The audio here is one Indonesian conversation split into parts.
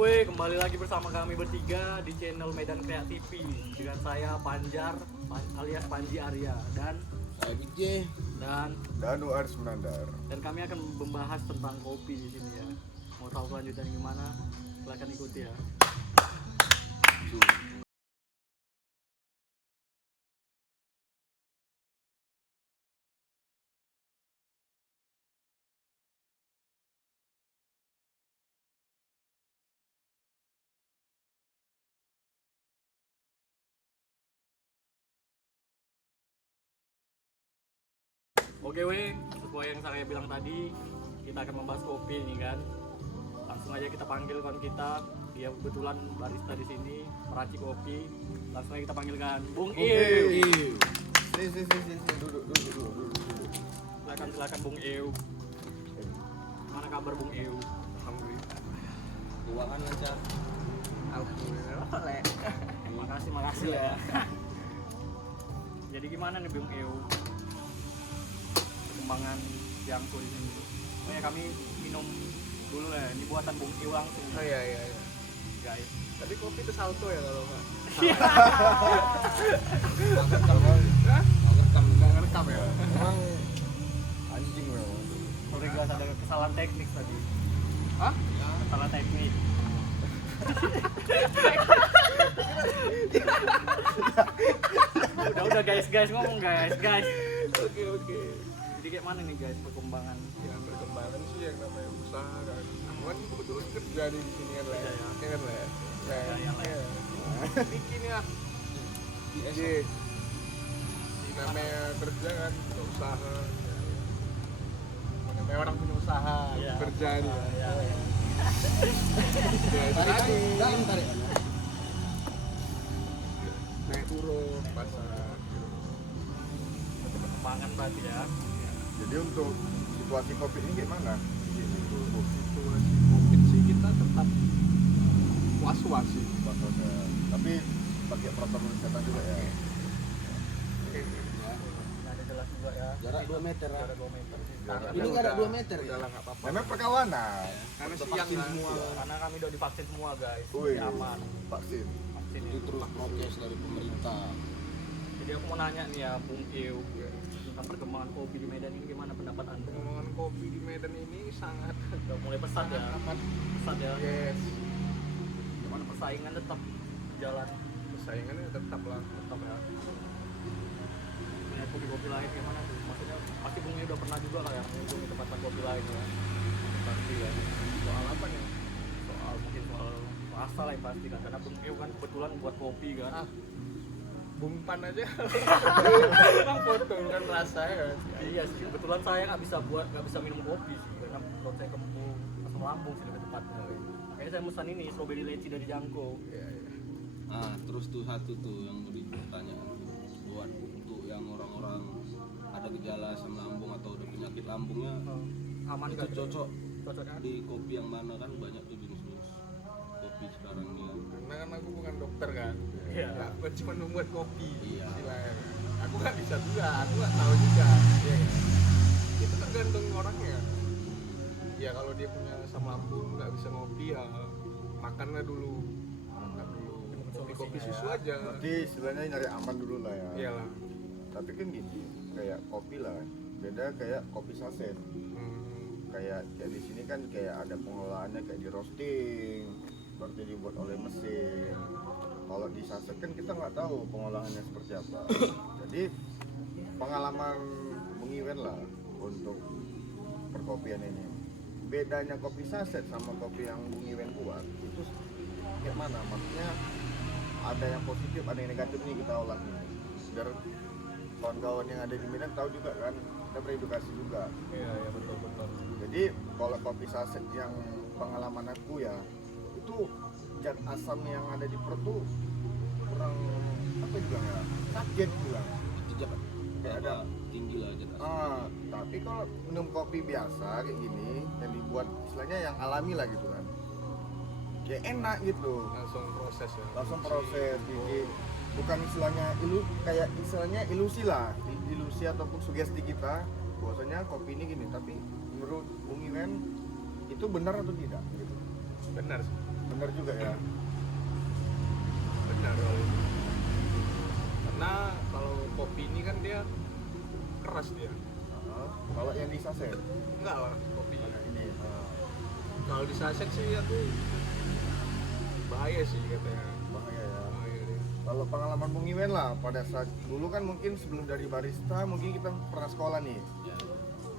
weh, kembali lagi bersama kami bertiga di channel Medan Kreatif TV dengan saya Panjar alias Panji Arya dan Saya DJ dan Danu Ars Menandar. kami akan membahas tentang kopi di sini ya. Mau tahu kelanjutannya gimana? Silahkan ikuti ya. Oke weh, sesuai yang saya bilang tadi, kita akan membahas kopi ini kan. Langsung aja kita panggil kawan kita, dia kebetulan barista di sini, meracik kopi. Langsung aja kita panggilkan Bung Ew. Duduk. Silakan Bung Ew. Mana kabar Bung Ew? Alhamdulillah. keuangan lancar. Alhamdulillah. Makasih ya. Jadi gimana nih Bung Ew? Perkembangan yang di sini. Pokoknya kami minum dulu ya. Ini buatan Bung Ew langsung. Oh iya. Guys. Tadi kopi itu salto ya kalau nggak? Nggak Ngerekam ya? Emang anjing memang. Sorry guys, ada kesalahan teknik tadi. Hah? Kesalahan teknik. udah guys ngomong guys. Oke. Jadi kayak mana nih guys perkembangan? Ya perkembangan sih yang namanya usaha kan. Cuman kebetulan kerja di sini kan lah. Iya, ya. Ya kan lah. Ya lah. Bikin ya. Jadi namanya kerja kan, juga usaha. Namanya orang punya usaha, Iya. kerja nih. Ya. Ya itu tadi. tarik. Naik turun pasar. Perkembangan berarti ya. Jadi untuk situasi kopi ini gimana? Untuk situasi COVID sih kita tetap was-was sih. Tapi pakai protokol kesehatan juga ya. Ada jelas juga ya. Jarak 2 meter ya. Jarak 2 meter sih. Jarak. Ini nggak ada 2 meter Udah ya. lah nggak apa-apa. Memang perkawanan. Karena Udah siang vaksin kan. semua. Karena kami udah divaksin semua guys. Wih, Jadi aman. vaksin. Vaksin Itu itu. terus prokes dari pemerintah. Jadi aku mau nanya nih ya Bung Ew tentang perkembangan kopi di Medan ini gimana pendapat anda? Perkembangan kopi di Medan ini sangat Udah mulai pesat ya. Pesat ya. yes. Gimana persaingan tetap jalan Persaingannya tetap lah. tetap ya. Punya kopi-kopi lain gimana tuh? Maksudnya pasti Bung Ew udah pernah juga lah ya mengunjungi tempat kopi lain ya. Pasti ya. Soal apa nih? Mungkin soal rasa lah yang pasti kan. Karena Bung Ew kan kebetulan buat kopi kan. Bumpan aja. Emang foto kan rasanya kan. Iya sih, kebetulan saya nggak bisa minum kopi sih karena perut saya kembung, asam lambung sih lebih tepatnya. Makanya saya pesan ini strawberry leci dari Jangko. Iya. Nah, terus tuh satu tuh yang mau ditanya buat untuk yang orang-orang ada gejala asam lambung atau ada penyakit lambungnya Aman itu kan? cocok Cocok kan? di kopi yang mana kan banyak tuh jenis-jenis kopi sekarang ini kan. Karena kan aku bukan dokter kan. Iya. Ya, aku kan cuma membuat kopi. Iya. Istilahnya. Aku nggak bisa juga, aku nggak tahu juga. Iya kan? Itu tergantung orangnya. Ya kalau dia punya asam lambung nggak bisa ngopi ya makanlah dulu. Makan dulu. Kopi susu ya. aja. Berarti istilahnya nyari aman dulu lah ya. Iyalah. Tapi kan gini, kayak kopi lah, beda kayak kopi saset. Kayak di sini kan kayak ada pengelolaannya kayak di roasting, seperti dibuat oleh mesin. Kalau di saset kan kita nggak tahu pengolahannya seperti apa. Jadi pengalaman Bung Iwen lah untuk perkopian ini. Bedanya kopi saset sama kopi yang Bung Iwen buat itu kayak mana? Maksudnya ada yang positif, ada yang negatif nih kita olah nih. Biar kawan-kawan yang ada di Medan tahu juga kan, kita beredukasi juga. Iya betul. Jadi kalau kopi saset yang pengalaman aku ya, itu zat asam yang ada di perut tuh kurang apa juga ya, sakit juga. Itu jangan Kayak ada tinggi lah jat asam. Tapi kalau minum kopi biasa kayak gini yang dibuat istilahnya yang alami lah gitu kan, kayak enak gitu. Langsung proses ya. Langsung proses jadi bukan istilahnya kayak istilahnya ilusi lah, ilusi ataupun sugesti kita bahwasanya kopi ini gini. Tapi menurut Bung Iwen itu benar atau tidak gitu? Benar sih. Bener juga ya. Benar kalau itu. Karena kalau kopi ini kan dia keras dia. Kalau yang di saset, Enggak lah kopi. ini Kalau di saset sih aku bahaya sih katanya. bahaya ya. Bahaya deh. Kalau pengalaman Bung Iwen lah, pada saat dulu kan mungkin sebelum dari barista mungkin kita pernah sekolah nih. Ya.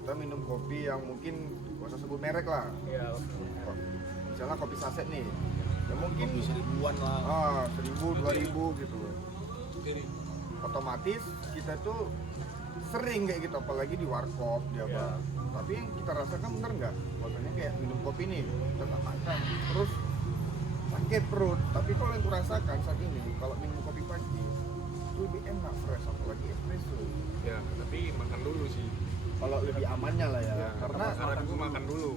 Kita minum kopi yang mungkin gak usah sebut merek lah. Iya. Misalnya kopi saset nih. Ya mungkin Kopi seribuan lah. 1000, 2000 gitu. Jadi Otomatis kita tuh sering kayak gitu, apalagi di warkop dia Iya. Bang. Tapi yang kita rasakan bener nggak? Bahwasanya kayak minum kopi nih, kita nggak makan, terus sakit perut. Tapi kalau yang kurasakan saat ini, kalau minum kopi pagi itu lebih enak, fresh, apalagi espresso. ya, tapi makan dulu sih. Kalau lebih amannya lah ya, Ya, karena saranku makan dulu.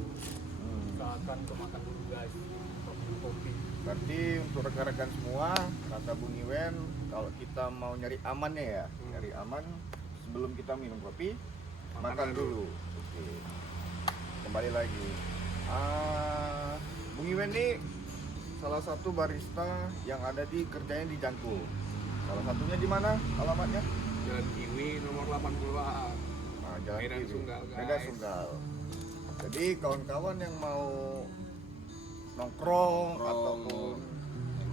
Usahakan untuk makan dulu guys untuk minum kopi. berarti untuk rekan-rekan semua, kata Bung Iwen, kalau kita mau nyari amannya ya, nyari aman sebelum kita minum kopi, makan dulu. Oke. Kembali lagi. Bung Iwen ini salah satu barista yang ada di kerjanya di Jangko. Salah satunya di mana alamatnya? Jalan Kiwi nomor 80-an. Jalan Medan Kiri. Sunggal, guys. Medan Sunggal. Jadi kawan-kawan yang mau nongkrong ataupun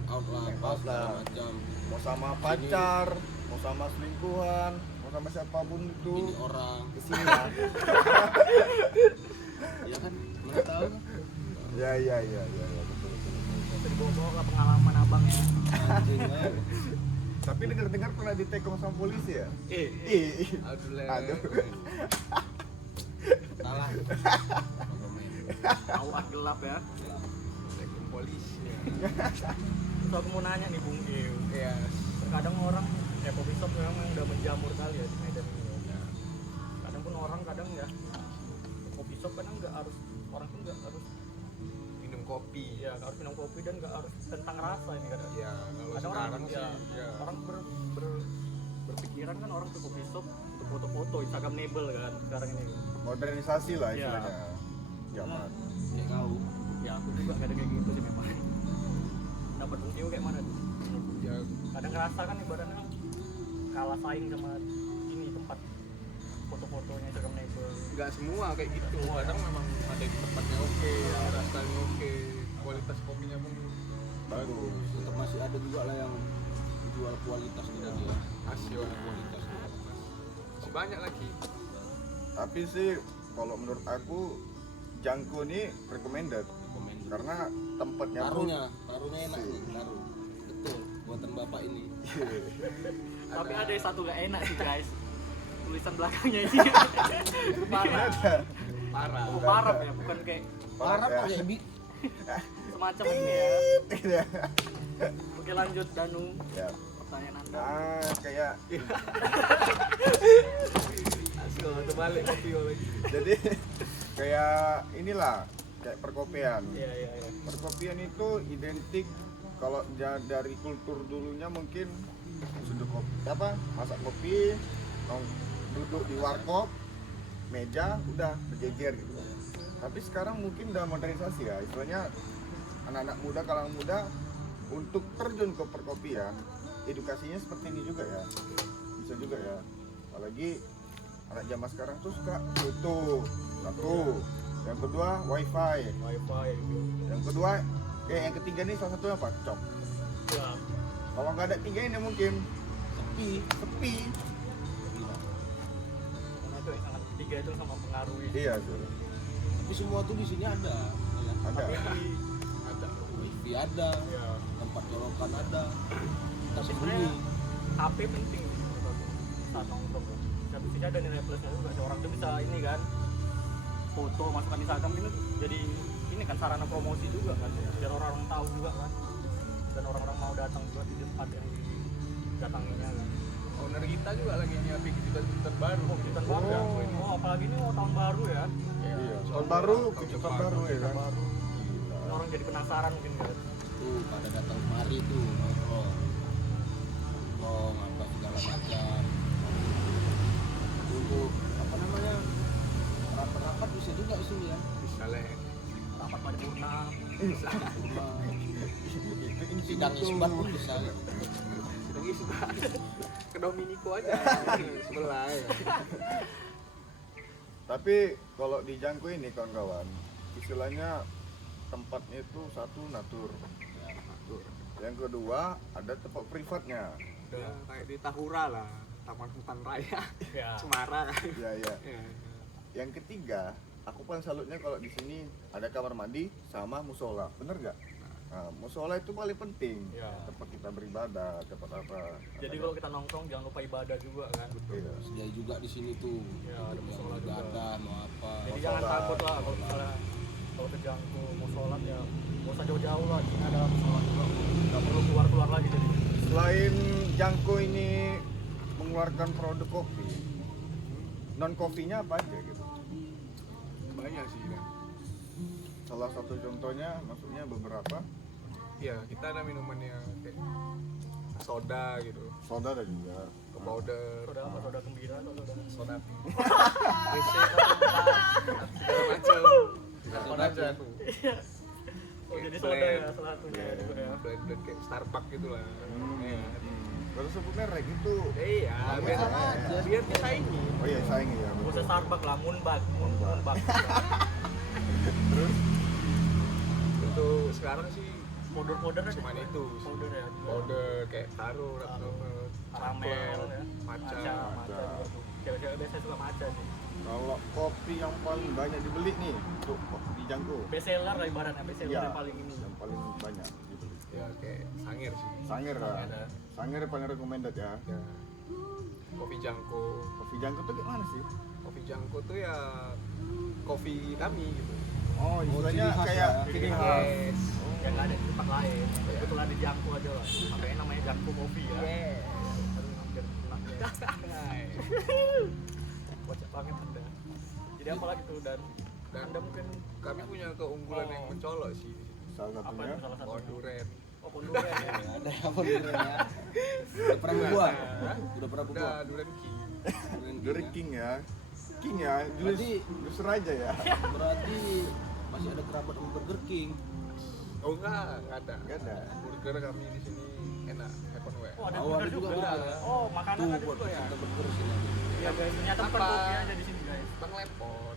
Out lah, Hang pas out lah. segala macam. mau sama pacar, mau sama selingkuhan, mau sama siapapun itu Ini orang, kesini lah. ya kan, mana tahu kan? Ya, betul. Bisa dibawa-bawa ke pengalaman abang ya. Anjing kan. Tapi dengar-dengar pernah ditekong sama polisi ya? Ih. Aduh. Salah. Awan gelap ya. Telepon polisi. Ya. Terus aku mau nanya nih Bung Gil. Iya. Terkadang orang ya kopi shop memang udah menjamur kali ya di Medan ini. Ya. Kadang pun orang kadang ya kopi shop kadang nggak harus orang tuh nggak harus Minum kopi. ya nggak harus minum kopi dan nggak harus tentang rasa ini kadang. Ya, kalau Ada sekarang orang sih ya, ya. orang berpikiran kan orang ke kopi shop untuk foto-foto Instagramable kan sekarang ini kan. Modernisasi lah Iya. istilahnya. Zaman. Kayak kau. Ya aku juga nggak ada kayak gitu sih memang. Dapat Bung Gil kayak mana tuh? Ya, Kadang ngerasa kan ibaratnya kalah saing sama ini tempat foto-fotonya Instagramable. nggak semua kayak gitu. Kadang memang ada yang tempatnya oke, ada stylenya oke, kualitas kopinya pun Bagus. Tetap masih ada juga lah yang jual kualitas gitu ya. hasil. Kualitas juga. Masih banyak lagi. Tapi sih kalau menurut aku Jangko ini recommended Komen. karena tempatnya pun Taruhnya enak nih, taruh. Betul, buatan bapak ini. Tapi ada yang satu gak enak sih guys. Tulisan belakangnya ini. Parah. Parah. Oh, parah ya, bukan kayak Parah ya. kok ya, Bi. semacam ini ya. Oke lanjut Danu. Ya. Pertanyaan Anda. Kayak Hasil terbalik kopi lagi. jadi kayak inilah kayak perkopian. Iya. Perkopian itu identik kalau dari kultur dulunya mungkin sudah kopi apa masak kopi, duduk di warkop, meja udah berjejer gitu. Tapi sekarang mungkin udah modernisasi ya, istilahnya anak-anak muda, kalangan muda untuk terjun ke perkopian, edukasinya seperti ini juga ya, bisa juga ya. Apalagi anak zaman sekarang tuh suka foto, satu, yang kedua wifi, Wifi. yang kedua yang ketiga nih salah satunya apa? Cok. Ya. Kalau nggak ada tiga ini mungkin sepi. Gila. Karena itu yang sangat tiga itu sama pengaruhi. Iya tuh. Tapi semua tuh di sini ada. Ya. Ada. Ada. Wifi ada, Ya. tempat colokan ada. Kita Tapi sembunyi. sebenarnya HP penting menurut aku. Saat nongkrong kan. Satu sisi ada nilai plusnya juga. Orang tuh bisa ini kan foto masukkan Instagram ini jadi ini kan sarana promosi juga kan biar orang-orang tahu juga kan dan orang-orang mau datang juga di tempat yang didatanginya kan. Owner kita juga lagi nyiapin kejutan baru. Kejutan baru ya. Oh apalagi ini mau tahun baru ya. Iya. Tahun baru, kejutan baru ya kan. Orang jadi penasaran mungkin kan. Tuh pada datang kemari tuh nongkrong apa segala macam. Untuk apa namanya rapat-rapat bisa juga di sini ya. Misalnya rapat paripurna. Sidang isbat pun bisa. Sedang isbat ke Dominico aja sebelah ya. Tapi kalau di Jangko ini kawan-kawan, istilahnya tempatnya itu satu natur. Yang kedua ada tempat privatnya. Udah kayak di Tahura lah, Taman Hutan Raya Ya. Cemara kan. Ya ya. Ya. Yang ketiga, aku paling salutnya kalau di sini ada kamar mandi sama musola, bener gak? Nah, musola itu paling penting. Ya. Tempat kita beribadah, tempat apa? Jadi kalau kita nongkrong jangan lupa ibadah juga kan. Iya. Sedia juga di sini tuh. Ya, ada Yang musola juga. ibadah mau apa. Jadi Mau jangan sholat. takut lah kalau misalnya kalau ke Jangko mau sholat ya nggak usah jauh-jauh lah, di sini ada musola juga, nggak perlu keluar-keluar lagi jadi. Selain Jangko ini mengeluarkan produk kopi, non kopinya apa aja gitu? Banyak sih kan. Salah satu contohnya, maksudnya beberapa Ya kita ada minuman yang kayak soda gitu, soda ada juga. ke powder, Soda apa, soda gembira atau soda soda api, segala macam. Soda aja tuh. oh jadi soda ya salah satunya juga ya. Blend kayak Starbucks gitu lah. Ya. Kalau sebut merek itu, Iya, biar kita ini. oh iya saingi ya. Nggak usah Betul. Starbucks lah, Moonbag. Terus Untuk sekarang sih Powder-powder cuman itu sih. powder ya juga. Powder kayak taro, Karamel ya, matcha. matcha juga tuh. Cewek-cewek biasanya suka matcha sih. kalau kopi yang paling banyak dibeli nih untuk kopi di Jangko, Best seller lah ibaratnya, best seller Iya. yang paling ini. yang paling banyak dibeli. Ya kayak Sangir sih. Sangir lah. Ada. Sangir paling recommended ya. Ya. Kopi Jangko. Kopi Jangko tuh gimana sih? Kopi Jangko tuh ya kopi kami gitu. Oh, istilahnya ciri khas kayak ya. ciri Ciri khas. Yes. Yang nggak ada di tempat lain. Kebetulan di Jangko aja lah. Makanya namanya Jangko Kopi ya. Yes. Aduh, hampir enaknya. Bocah banget Anda. Jadi apa lagi tuh dan Anda mungkin Kami punya keunggulan yang mencolok sih. Salah apa satunya. itu salah satu? Konduren. Oh, ponduren ya. Ada apa durian ya? Udah pernah buat? Udah pernah buat? Udah Duren King. Dari King ya. King ya. Berarti- Jus aja ya. Berarti masih ada kerabat sama Burger King. Oh enggak ada. Enggak ada. Burger kami di sini enak, Heaven Way. Oh, ada Oh, burger ada juga juga. ada. Oh, makanan Tuh ada buat juga ya. kita burger sini. Ya guys, ternyata bukan Apa? kopi aja di sini guys. Bang Lepot.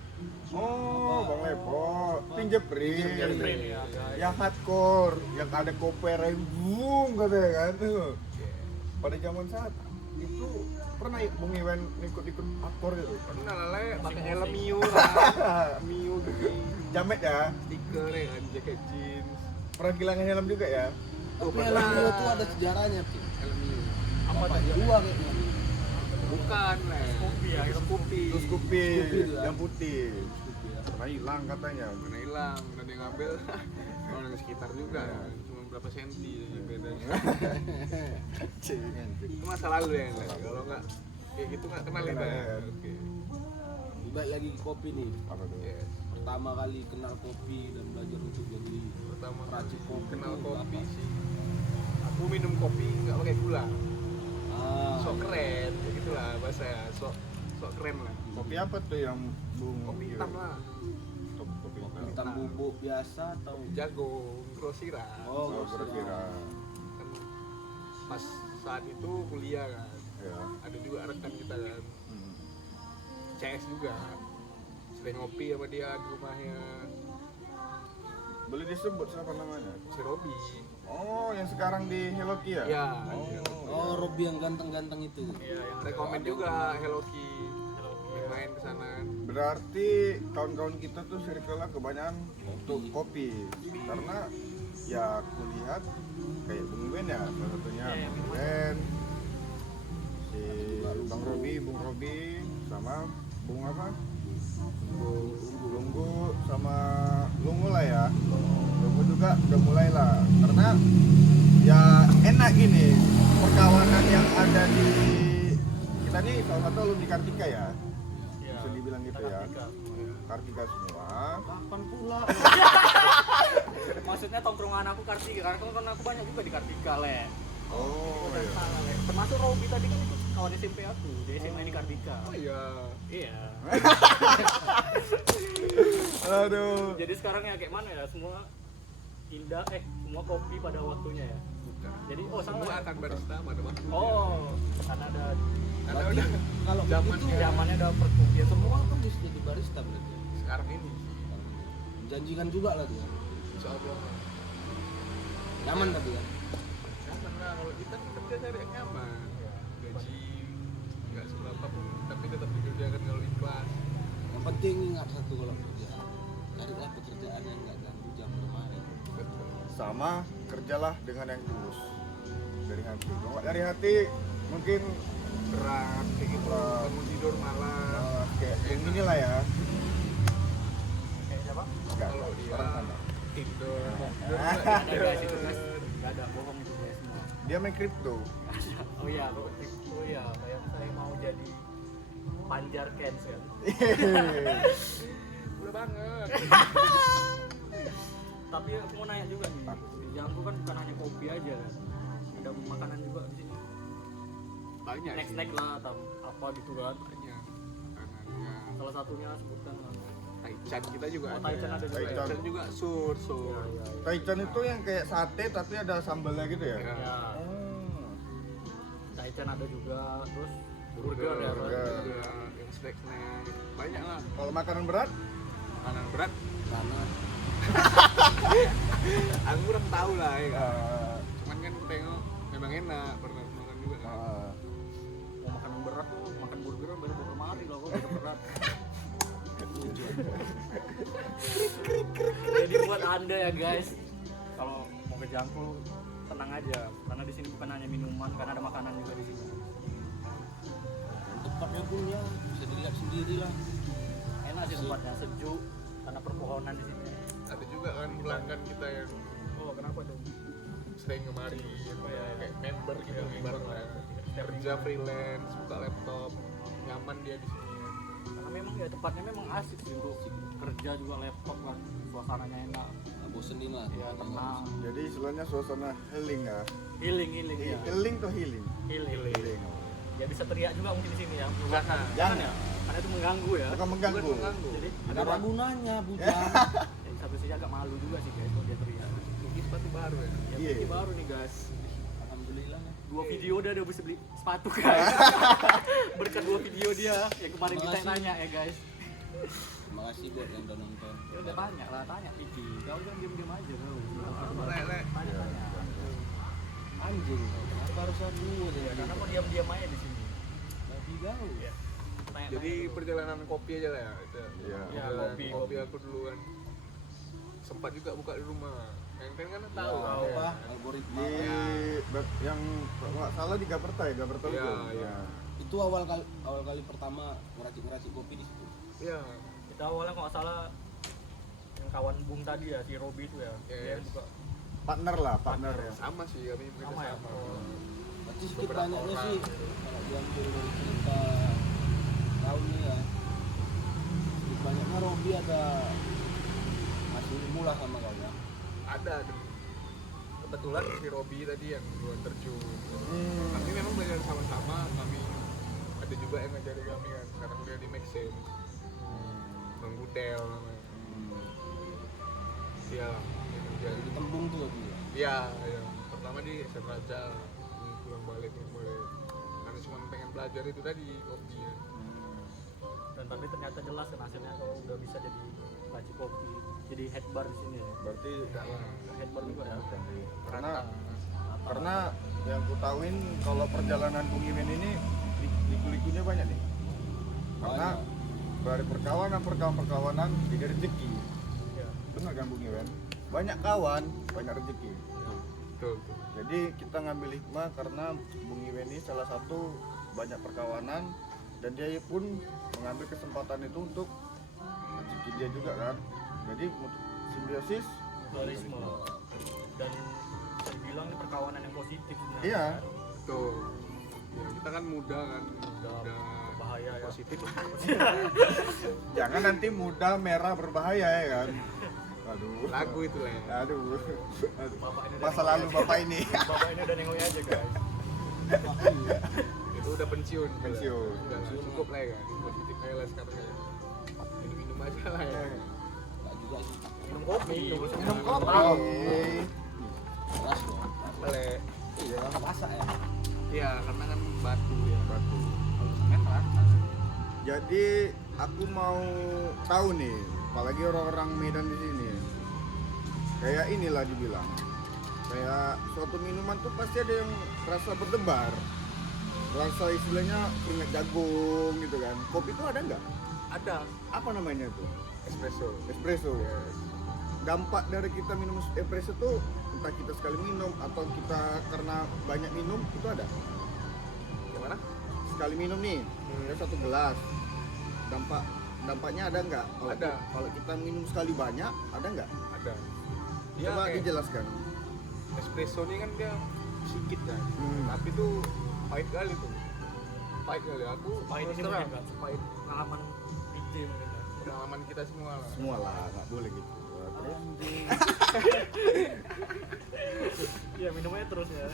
Oh, Bang Lepot. Pinjeprin. Pinjeprin ya guys. Yang hardcore, yang ada koper yang boom katanya kan tuh. Yeah. Pada zaman saat itu pernah Bung Iwan ikut hardcore gitu. Pernah lah Le, pakai Musik-musik. helm Mio lah. Mio gitu. Jamet ya. Stiker ya kan, jaket jeans. Pernah kehilangan helm juga ya. Oh, Tapi helm Mio tuh ada sejarahnya, Pi. Helm Mio. Apa Bapaknya tuh? gua kayaknya. Bukan Le. Kopi ya, Itu kopi. Terus Scoopy Scoopy itu ya. yang putih. Scoopy ya. Pernah hilang katanya. Pernah hilang, dan yang ngambil orang di sekitar juga. Cuma berapa senti aja bedanya. Itu masa lalu ya Le. Kalau nggak kayak gitu nggak kenal kita ya. Kenal, ya. Oke. Balik lagi ke kopi nih. Apa tuh? Yes. Pertama kali kenal kopi dan belajar untuk jadi Pertama Racik kopi kenal itu kopi apa? sih. Aku minum kopi nggak pakai gula. ah, Sok keren, kayak gitulah bahasa ya. Sok keren lah. Kopi apa tuh yang Bung? Kopi hitam lah. Kopi kopi hitam. hitam bubuk biasa atau Jagung, Grosira. oh, Oh, berkira. Kan pas saat itu kuliah kan. Ya. Ada juga rekan kita kan. Hmm. CS juga. Sering ngopi sama dia di rumahnya. Boleh disebut siapa namanya? Si Robi. Oh, yang sekarang di Hello Kia? Ya. oh Robby yang ganteng-ganteng itu. Iya, yang Rekomen juga Hello Ki. Yang main ke sana. Berarti kawan-kawan kita tuh circle-nya kebanyakan untuk kopi. Karena ya aku lihat kayak Bung Ben ya, salah satunya Iya, Bung Ben, si Bang Robi, Bung Robi, sama Bung apa? Lunggu sama Lungu lah ya. Lungu juga udah mulai lah. Karena ya enak gini perkawanan yang ada di kita nih salah satu alumni Kartika ya. Iya. Bisa dibilang gitu ya. Kartika. Kartika semua. Kapan pula? Maksudnya tongkrongan aku Kartika, karena kan aku banyak juga di Kartika le. Oh Dan iya. salah le. Termasuk Robi tadi kan itu kawan SMP aku, dia SMA di Kartika. Oh iya. Iya. Aduh. Jadi sekarang ya kayak mana ya, semua semua kopi pada waktunya ya. Bukan. Jadi Semua salah ya? akan barista pada waktunya. Oh, karena ada Karena Berarti udah kalau zaman begitu zamannya ada perkopian semua kan bisa jadi barista berarti. sekarang ini Menjanjikan juga lah tuh. insya Allah. Nyaman tapi kan. Nyaman lah, kalau kita kan kerja cari yang nyaman. Gaji nggak seberapa pun, tapi tetap dikerjakan kalau ikhlas. Yang penting ingat satu kalau kerja, carilah pekerjaan yang nggak ganggu jam bermain. Betul. Sama kerjalah dengan yang tulus dari hati. Kalau nggak dari hati mungkin Berat kayak gitu, bangun tidur malam. kayak yang inilah ya. kayak siapa? Nggak, Kalau dia orang sana. tidur. Ada guys itu guys. Gak ada bohong itu guys semua. Dia main kripto. Oh iya, kayak saya mau jadi panjar Kens kan. Udah banget. Tapi aku mau nanya juga nih, kerjaanku kan bukan hanya kopi aja kan, ada makanan juga di sini. Banyak sih. Snack lah atau apa gitu kan. Banyak. Makanannya. Salah satunya sebutkan lah. Taichan kita juga Oh, Taichan ada juga. Taichan. Taichan juga sur. Iya. Taichan itu yang kayak sate tapi ada sambalnya gitu ya. Ya. Ya, Oh. Taichan ada juga, terus burger ya. Burger. Ya, yang snack banyak lah. Kalau makanan berat, Makanan berat Karena aku kurang tahu lah ya kan. eh, Cuman kan aku tengok memang enak, pernah makan juga kan. Mau makanan berat tuh, makan burger kan baru kemari lah kok udah berat. Jadi buat anda ya guys, kalau mau ke Jangkul tenang aja, karena di sini bukan hanya minuman, karena ada makanan juga di sini. tempatnya pun ya bisa dilihat sendiri lah. Enak sih tempatnya, sejuk, karena perpohonan di sini. Ada juga kan pelanggan kita yang Oh kenapa tuh? sering kemari kayak member gitu bareng lah. Kerja freelance, buka laptop, nyaman dia di sini. Karena memang ya tempatnya memang asik sih untuk kerja juga, laptop kan, suasananya enak, Nggak bosenin lah. ya tenang, jadi istilahnya suasana healing ya. healing ya, Healing tuh healing. healing. Ya bisa teriak juga mungkin di sini ya. Jangan. Jangan ya, karena itu mengganggu ya. Bukan mengganggu. Bukan mengganggu. Jadi Nggak ada gunanya bujang. jadi satu sisi agak malu juga sih guys kalau dia teriak. Ini sepatu baru ya. Ya Iya. ini baru nih guys. Alhamdulillah ya. 2 video udah bisa beli sepatu guys. Berkat 2 video dia yang kemarin kita Makasih. nanya ya guys. Terima kasih buat yang udah nonton. Ya udah tanya Iki. Kau jangan diam-diam aja kau. Lele. Tanya. Anjing, kenapa harus aku aja? Ya, karena kau diam-diam aja di sini. Babi kau. Ya. Tanya-tanya Jadi dulu. perjalanan kopi aja lah ya. Itu. Iya. Ya, Perjalanan kopi. aku duluan. Sempat juga buka di rumah. Enten kan tahu. Tahu kan? apa? Algoritma. Yang kalau nggak salah di Gaperta ya, Gaperta Iya, itu. iya. Itu awal kali pertama ngeracik kopi di situ. Iya. Kita awalnya kalau nggak salah yang kawan Bung tadi ya, si Robi itu ya. Dia Yes. juga Partner lah, partner ya. Sama sih kami bekerja sama ya. sama. Berarti sedikit Beberapa banyaknya orang. sih kalau diambil dari cerita tahun ini ya. Sedikit banyaknya Robi ada masih ilmu lah sama kau ya. Ada dulu. Kebetulan si Robi tadi yang duluan terjun. Kami memang belajar sama-sama. Kami ada juga yang ngajari kami kan. Sekarang dia di Make Sense. Bang Budel namanya. Iya. yang ngajarin. Di Tembung tuh Robi. Iya, iya. Pertama di SM Raja, pulang balik mulai karena cuma pengen belajar itu tadi kopi ya. dan tapi ternyata jelas kan hasilnya kalau udah bisa jadi racik kopi, jadi head bar di sini ya. Berarti Enggak lah. Head bar juga ya. karena Rata. karena yang ku tahuin kalau perjalanan Bung Iwen ini liku-likunya banyak nih. Karena dari perkawanan jadi rezeki. Ya. Benar kan Bung Iwen? Banyak kawan, banyak rezeki. Betul, betul. Jadi kita ngambil hikmah karena Bung Iwen ini salah satu banyak perkawanan dan dia pun mengambil kesempatan itu untuk rezeki dia juga kan. Jadi untuk simbiosis. Mutualisme. Dan bisa dibilang ini perkawanan yang positif sebenarnya. Iya. Betul. Ya, kita kan muda kan, Muda, muda bahaya ya. positif. Jangan nanti muda merah berbahaya ya kan. Aduh. Lagu itu lah ya. Aduh. Bapak ini udah Masa nengok lalu aja. bapak ini. Bapak ini udah nengok aja guys. Itu udah pensiun. Pensiun. Udah cukup lah ya kan. Positif aja lah sekarang ya. Minum-minum aja lah ya. juga sih. Minum kopi. Minum kopi. Keras loh. Boleh. Iya, nggak masak ya. Iya, karena kan batu ya. Batu. Kalau semen rata. Jadi aku mau tahu nih, apalagi orang-orang Medan di sini. Kayak inilah dibilang. Kayak suatu minuman tuh pasti ada yang rasa berdebar. Rasa istilahnya keringat jagung gitu kan. Kopi itu ada nggak? Ada Apa namanya tuh? espresso. Espresso. Yes. Dampak dari kita minum espresso tuh entah kita sekali minum atau kita karena banyak minum itu ada. Gimana? Sekali minum nih, Hmm. ya satu gelas. Dampaknya ada nggak? Ada. Kalau kita minum sekali banyak, ada nggak? Ada. Dia Coba kayak dijelaskan. espresso ini kan dia sedikit kan. Tapi tuh pahit kali tuh. Pahit kali. Aku Pahit terus ini terang, mungkin kan, pahit pengalaman DJ mungkin kan. pengalaman kita semua lah. Semua lah, nggak boleh gitu. Terus, Iya minumnya terus ya.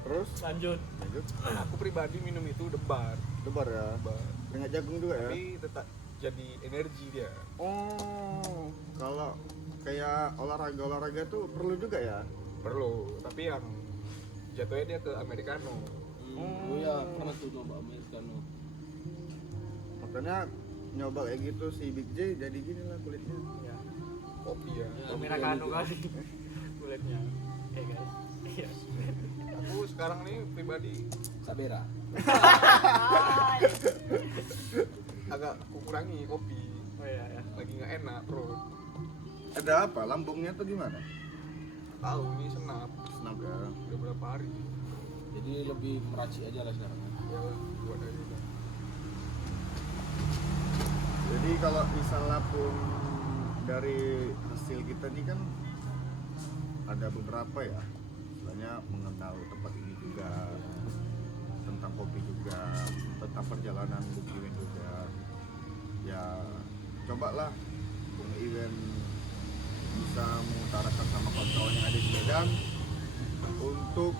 terus Lanjut. lanjut. Aku pribadi minum itu debar. Debar ya. Debar. Keringat jagung juga ya. Tapi tetap jadi energi dia. Oh, kalau kayak olahraga tuh perlu juga ya. Perlu, tapi yang jatuhnya dia ke americano. Oh ya, pernah tuh coba americano. Makanya nyoba kayak gitu si Big J jadi gini lah kulitnya. Ya. Kopi ya. Ya. Americano kali kulitnya. Oke guys. Iya. Aku sekarang nih pribadi Sabera. agak kurangi kopi. Oh iya ya. Lagi nggak enak perut. Ada apa? Lambungnya tuh gimana? Tahu ini senap. Senap ya. Udah berapa hari? Jadi lebih meracik aja lah sekarang. Ya buat dari itu. Jadi kalau misalnya pun dari hasil kita nih kan ada beberapa ya, misalnya mengenal tempat ini juga, tentang kopi juga, tentang perjalanan Bung Iwen juga. Ya cobalah Bung Iwen bisa mengutarakan sama kawan-kawan yang ada di Medan untuk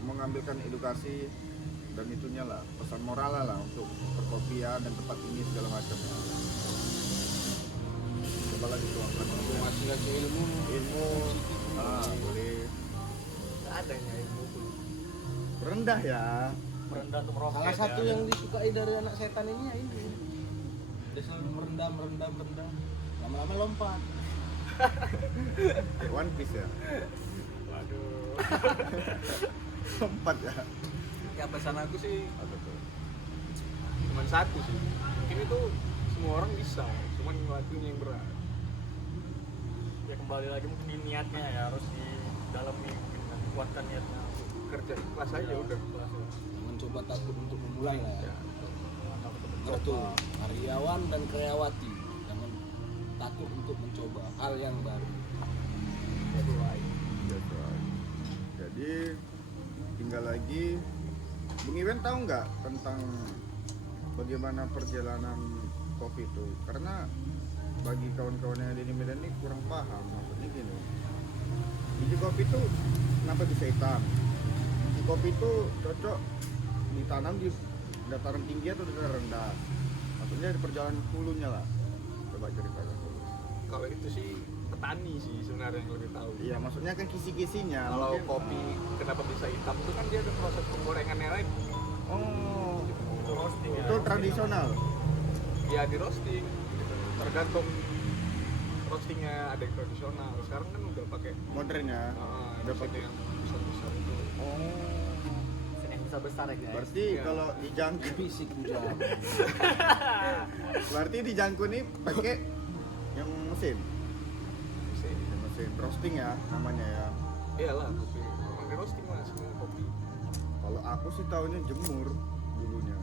mengambilkan edukasi dan itunya lah, pesan moral lah untuk perkopian dan tempat ini segala macam. Coba lagi tuangkan Ngasih ilmu. ilmu, boleh Nggak ada yang ilmu pun. rendah ya. Merendah untuk meroket. Salah satu ya. yang disukai dari anak setan ini ya ini. Dia selalu merendah. Lama-lama lompat. Kayak One Piece ya. Waduh. Empat ya. Ya pesan aku sih Apa tuh? cuma satu sih. Mungkin itu semua orang bisa, cuman ngelakuinnya yang berat. Ya kembali lagi mungkin di niatnya ya harus didalami mungkin dan dikuatkan niatnya. Kerja ikhlas aja udah. Ikhlas ya. Jangan coba takut untuk memulai lah ya. Ya. Mantap untuk Betul. mencoba. Karyawan dan karyawati jangan takut untuk mencoba hal yang baru. Sesuai. Gitu. Jadi tinggal lagi Bung Iwen tahu nggak tentang bagaimana perjalanan kopi itu? Karena bagi kawan-kawan yang ada di Medan ini kurang paham. Maksudnya gini, biji kopi itu kenapa bisa hitam? Biji kopi itu cocok ditanam di dataran tinggi atau dataran rendah? Maksudnya di perjalanan hulunya lah. Coba ceritakan dulu. Kalau itu sih petani sih sebenarnya yang lebih tahu. Iya, maksudnya kan kisi-kisinya. Kalau mungkin- kopi kenapa bisa hitam itu kan dia ada proses penggorengannya lagi. Oh, Itu roasting ya. itu tradisional. Ya di roasting. Tergantung roastingnya ada yang tradisional. Sekarang kan udah pakai Modern ya. udah pakai yang besar-besar itu. Oh, Yang besar-besar ya guys. berarti Iya. kalau di jangkau, Fisik juga. berarti di jangkau nih pakai yang mesin, Bisa. yang mesin roasting ya namanya ya. Iyalah kopi. Memang di roasting lah semua kopi. Kalau aku sih tahunya jemur dulunya,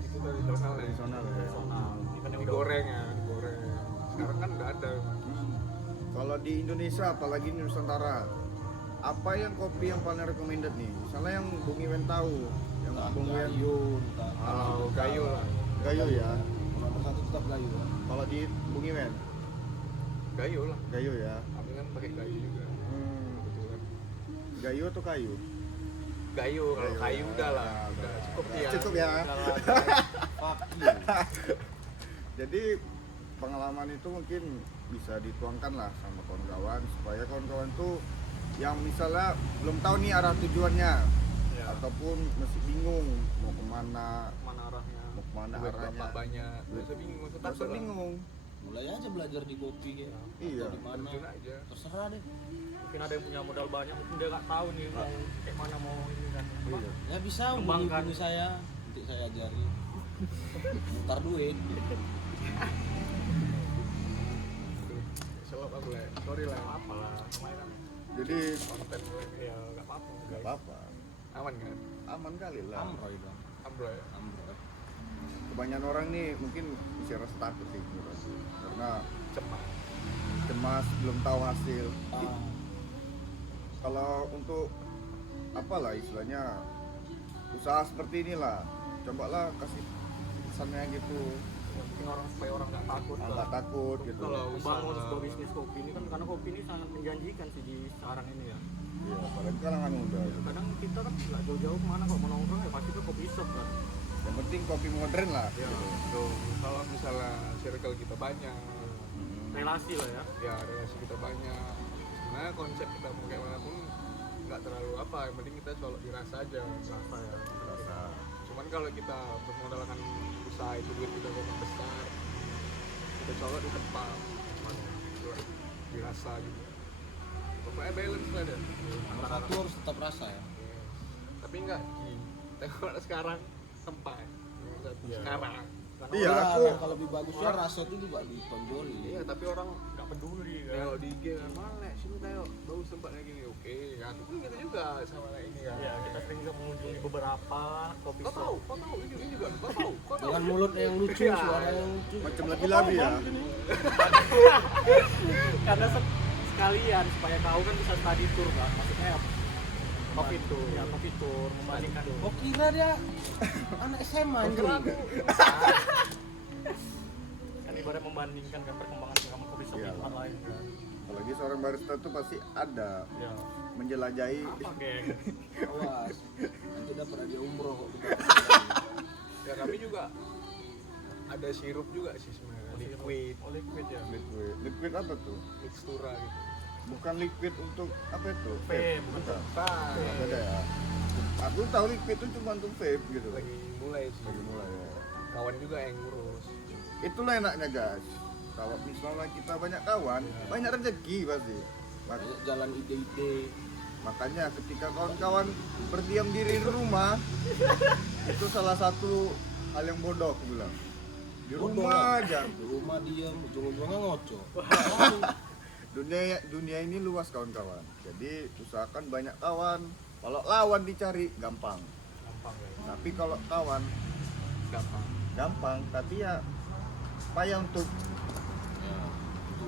Itu tradisional ya. tradisional ya. Tradisional. Even yang udah Digoreng ya, digoreng. Sekarang kan udah ada. Kalau di Indonesia, apalagi di Nusantara, apa yang kopi yang paling recommended nih? Misalnya yang Bung Iwen tahu, yang Entah Bung Iwen Gayo, entah Kalau gayo lah. Gayo ya. nomor satu tetap Gayo. Kalau di Bung Iwen, Gayo lah. Gayo ya. Kami kan pakai gayo juga. Kebetulan. Gayo atau kayu? Gayo, kalau Gayo, kayu ya. udah lah. Ya, Udah cukup udah. ya. Cukup ya. Fuck you. Jadi pengalaman itu mungkin bisa dituangkan lah sama kawan-kawan supaya kawan-kawan tuh yang misalnya belum tahu nih arah tujuannya Ya. ataupun masih bingung mau kemana, Mana arahnya? mau kemana Duit arahnya, bapak banyak. Nggak usah bingung, nggak usah nggak usah takut lah. bingung. Mulai aja belajar di kopi ya. Iya. Atau di mana. Terjun aja. Terserah deh. Mungkin ada yang punya modal banyak, mungkin dia nggak tahu nih mau kayak mana mau ini kan. Iya. Ya bisa Kembangkan. hubungi saya, nanti saya ajari. Mutar duit. Selop aku lah. Sorry lah. Apalah, namanya kan Jadi Konten gue. ya nggak apa-apa nggak guys. apa-apa, Aman kan? aman kali lah. Amroy dong. Ambro ya. Amroy. Kebanyakan orang nih mungkin bisa rasa takut sih menurut aku. Karena Cemas. cemas belum tahu hasil. Ah, Kalau untuk apalah istilahnya usaha seperti inilah, cobalah kasih pesannya gitu, Yang penting orang supaya orang nggak takut lah. nggak takut gitu. Kalau Membangun usaha- sebuah bisnis kopi ini kan, karena kopi ini sangat menjanjikan sih di sekarang ini ya. Iya, apalagi kalangan muda. Gitu. Kadang kita kan nggak jauh-jauh kemana kalau mau nongkrong ya pasti ke kopi shop kan. Yang penting kopi modern lah. Ya, Gitu. tuh. Kalau misalnya circle kita banyak, Mm-mm. Relasi lah ya. ya relasi kita banyak. Sebenarnya konsep kita mau kayak mana pun nggak terlalu apa, yang penting kita selalu dirasa aja. Rasa ya. Rasa. Cuman kalau kita bermodalkan usaha itu duit kita memang besar, kita colok di tempat, mana dirasa gitu. Pokoknya balance lah deh. nomor satu harus tetap rasa ya. Yes. Tapi enggak Ki. Tengok sekarang tempat. Iya. Sekarang. Karena Iya, orang aku- Kalau lebih bagusnya rasa itu juga ditonjoli. Iya, tapi orang nggak peduli kan. tengok di IG kan, mana sini tengok bagus tempatnya gini. Oke, kan itu kita juga sama kayak ini kan. Ya kita sering juga mengunjungi beberapa kopi Kau tahu, shop. kau tahu ini juga, kau tahu, kau tahu. Dengan mulut yang lucu, Iya. suara yang lucu. Macam labi-labi ya. Karena sekalian supaya kau kan bisa study tour kan. Maksudnya ya, Kopi tour. Ya kopi tour membandingkan. Oh kira dia anak SMA Kira anjing. aku Kan ibarat membandingkan kan perkembangan sama kopi shop di Iyalah. tempat lain kan. Apalagi seorang barista tuh pasti ada Ya menjelajahi. apa geng? Awas. Nanti dapat hadiah umroh kok kita. ya kami juga ada sirup juga sih sebenarnya. Liquid, Oh liquid ya. Liquid. Liquid apa tuh? mixtura gitu. Bukan liquid untuk apa itu? Vape, Bukan. Nah, Beda ya. Aku tahu liquid itu cuma untuk vape gitu. lagi mulai sih. Lagi mulai ya. Kawan juga yang ngurus. Itulah enaknya guys. Kalau misalnya kita banyak kawan, banyak rezeki pasti. Banyak jalan ide-ide. Makanya ketika kawan-kawan berdiam diri di rumah, itu salah satu hal yang bodoh aku bilang. Di Bodoh rumah lah. aja. Di rumah diam, ujung-ujungnya ngoco. Dunia ini luas kawan-kawan. Jadi usahakan banyak kawan. Kalau lawan dicari gampang. Gampang ya. Tapi kalau kawan Gampang. gampang, tapi ya payah untuk Ya, itu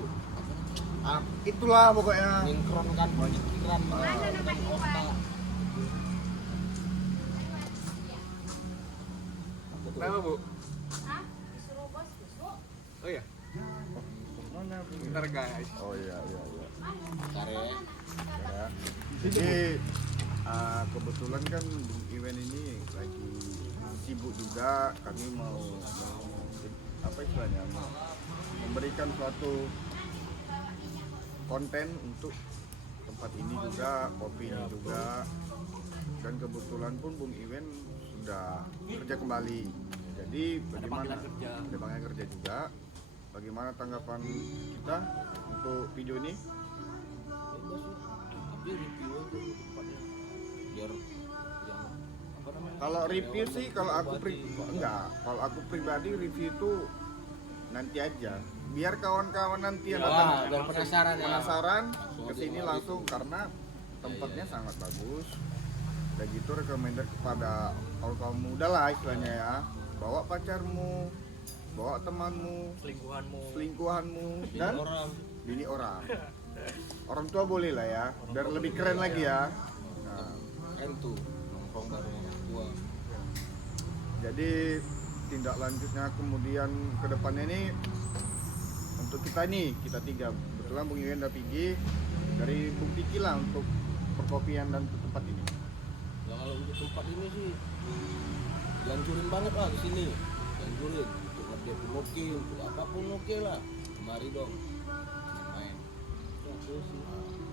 itulah pokoknya. menyingkronkan pikiran dengan otak. Apa tuh? Kenapa bu? Hah? Disuruh bos besok. Oh iya, Mana? bentar guys. Oh iya iya iya. Bentar ya. Ya. Jadi kebetulan kan event ini lagi sibuk juga. Kami mau apa istilahnya? Memberikan suatu konten untuk tempat ini juga, kopi ini juga. Dan kebetulan pun Bung Iwen sudah kerja kembali. Jadi bagaimana? panggilan kerja. Ada panggilan kerja juga. Bagaimana tanggapan kita untuk video ini? Bebas sih. Tapi review aja di tempatnya. Biar yang apa namanya? Kalau review karyawan sih, kalau aku pribadi. enggak. Kalau aku pribadi review itu nanti aja. Biar kawan-kawan nanti yang Wah, datang biar penasaran ya. penasaran Langsung ke aja sini mau langsung review. karena tempatnya iya. sangat bagus. Dan gitu recommended kepada kaum muda lah istilahnya ya. Bawa pacarmu, bawa temanmu, Selingkuhanmu. selingkuhanmu Jadi dan orang bini orang. Orang tua boleh lah ya, biar lebih keren lagi ya. Nah, keren tuh nongkrong bareng orang tua. jadi tindak lanjutnya kemudian ke depannya ini untuk kita tiga, kebetulan Bung Iwan udah pergi dari Bung Tiki lah untuk perkopian dan untuk tempat ini. Ya kalau untuk tempat ini sih dihancurin banget lah di sini. Dihancurin untuk dia pun oke, untuk apapun oke lah. Mari dong main.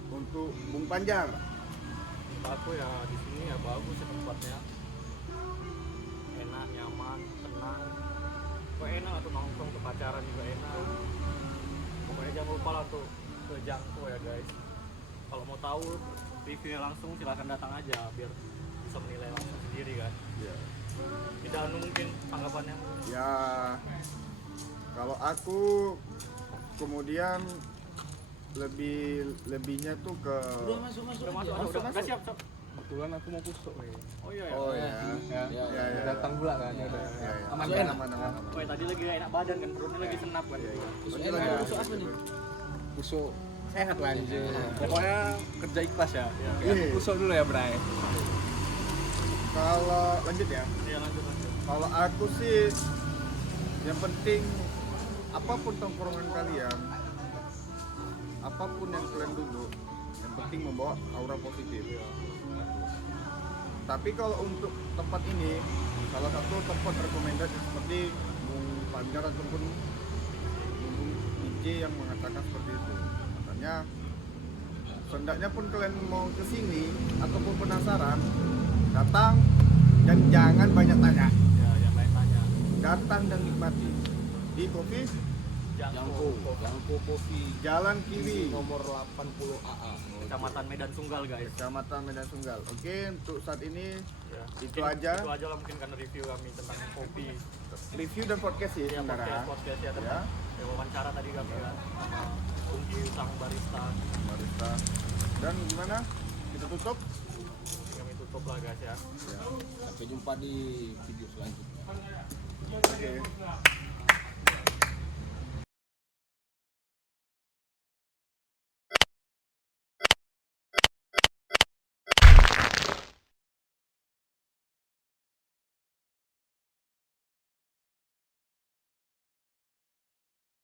Untuk Bung Panjar, Menurut aku ya di sini ya bagus sih tempatnya, enak, nyaman, tenang. Kok enak tuh nongkrong, ke pacaran juga enak. Pokoknya jangan lupa lah tuh ke Jangko ya guys. Kalau mau tahu reviewnya langsung silahkan datang aja biar bisa menilai langsung sendiri kan. ya, Tidak anu mungkin tanggapannya. ya kalau aku kemudian lebihnya tuh ke Udah masuk Udah masuk, udah siap, Sob. Kebetulan aku mau kusuk nih. Oh iya ya. oh ya, Ya, Ya, ya. datang pula kan. Ya. Udah. ya, ya. Aman Masuk kan? enak. aman. Oh ya, tadi lagi gak enak badan kan, perutnya lagi senap kan. Iya, iya. Kusuk Ini enak, lagi- kusuk apa nih? Kusuk sehat lah anjir. Pokoknya kerja ikhlas ya. Iya. Aku kusuk dulu ya, Bray. Kalau lanjut ya, Iya lanjut. kalau aku sih yang penting apapun tongkrongan kalian, apapun yang kalian duduk, yang penting membawa aura positif. Tapi kalau untuk tempat ini, salah satu tempat recommended seperti Bung Panjar ataupun Bung DJ yang mengatakan seperti itu. Makanya sehendaknya pun kalian mau ke sini ataupun penasaran, datang dan jangan banyak tanya. Ya, yang lain tanya. Datang dan nikmati di kopi Jangko Kopi Jalan Kiri, nomor 80 AA. Kecamatan Medan Sunggal guys. Kecamatan Medan Sunggal. Oke, untuk saat ini Ya. Itu Mungkin aja. Itu aja lah mungkin karena review kami tentang kopi. review dan podcast sih Ya sebenarnya. podcast ya tentang ya, wawancara tadi kami kan sama Ungki sang barista. Barista. Dan gimana? Kita tutup. Kami tutup lah guys ya. Sampai jumpa di video selanjutnya. Oke.